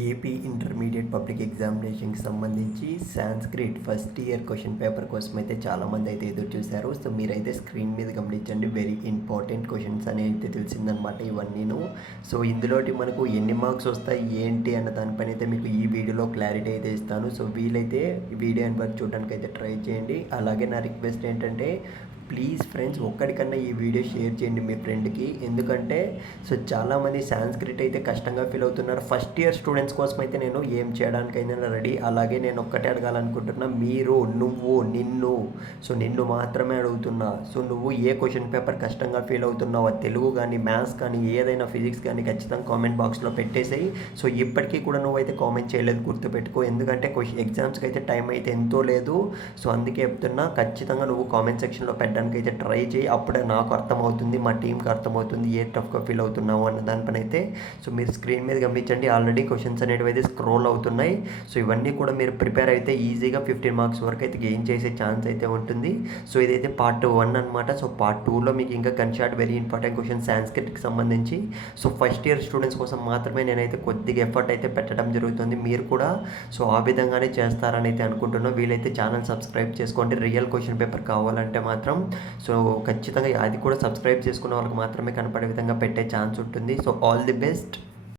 AP intermediate public ఎగ్జామినేషన్కి సంబంధించి Sanskrit first year question paper కోసం అయితే చాలామంది అయితే ఎదురు చూశారు. సో మీరైతే స్క్రీన్ మీద గమనించండి, వెరీ ఇంపార్టెంట్ క్వశ్చన్స్ అని అయితే తెలిసిందనమాట ఇవన్నీను. సో ఇందులోటి మనకు ఎన్ని మార్క్స్ వస్తాయి ఏంటి అన్న దానిపైన అయితే మీకు ఈ వీడియోలో క్లారిటీ అయితే ఇస్తాను. సో వీలైతే వీడియోని బట్టి చూడడానికి అయితే ట్రై చేయండి. అలాగే నా రిక్వెస్ట్ ఏంటంటే ప్లీజ్ ఫ్రెండ్స్ ఒక్కడికన్నా ఈ వీడియో షేర్ చేయండి మీ ఫ్రెండ్కి. ఎందుకంటే సో చాలామంది సాంస్క్రిట్ అయితే కష్టంగా ఫీల్ అవుతున్నారు. ఫస్ట్ ఇయర్ స్టూడెంట్స్ కోసం అయితే నేను ఏం చేయడానికైనా రెడీ. అలాగే నేను ఒక్కటే అడగాలనుకుంటున్నా, మీరు నిన్ను మాత్రమే అడుగుతున్నా. సో నువ్వు ఏ క్వశ్చన్ పేపర్ కష్టంగా ఫీల్ అవుతున్నావో, తెలుగు కానీ మ్యాథ్స్ కానీ ఏదైనా ఫిజిక్స్ కానీ ఖచ్చితంగా కామెంట్ బాక్స్లో పెట్టేసేయి. సో ఇప్పటికీ కూడా నువ్వైతే కామెంట్ చేయలేదు గుర్తుపెట్టుకో, ఎందుకంటే ఎగ్జామ్స్కి అయితే టైం అయితే ఎంతో లేదు. సో అందుకే చెప్తున్నా, ఖచ్చితంగా నువ్వు కామెంట్ సెక్షన్లో పెట్టడానికి అయితే ట్రై చేయి. అప్పుడే నాకు అర్థమవుతుంది, మా టీంకి అర్థమవుతుంది ఏ టఫ్గా ఫీల్ అవుతున్నావు అన్న దానిపైన అయితే. సో మీరు స్క్రీన్ మీద గమనించండి, ఆల్రెడీ క్వశ్చన్స్ అనేవి అయితే స్క్రోల్ అవుతున్నాయి. సో ఇవన్నీ కూడా మీరు ప్రిపేర్ అయితే ఈజీగా 15 మార్క్స్ వరకు అయితే గెయిన్ చేసే ఛాన్స్ అయితే ఉంటుంది. సో ఇదైతే పార్ట్ 1 అనమాట. సో పార్ట్ 2లో మీకు ఇంకా కన్షార్ట్ వెరీ ఇంపార్టెంట్ క్వశ్చన్ సాంస్క్రిట్కి సంబంధించి. సో ఫస్ట్ ఇయర్ స్టూడెంట్స్ కోసం మాత్రమే నేనైతే కొద్దిగా ఎఫర్ట్ అయితే పెట్టడం జరుగుతుంది. మీరు కూడా సో ఆ విధంగానే చేస్తారని అయితే అనుకుంటున్నాను. వీలైతే ఛానల్ సబ్స్క్రైబ్ చేసుకోండి. రియల్ క్వశ్చన్ పేపర్ కావాలంటే మాత్రం సో ఖచ్చితంగా అది కూడా సబ్స్క్రైబ్ చేసుకున్న వాళ్ళకి మాత్రమే కనపడే విధంగా పెట్టే ఛాన్స్ ఉంటుంది. So all the best.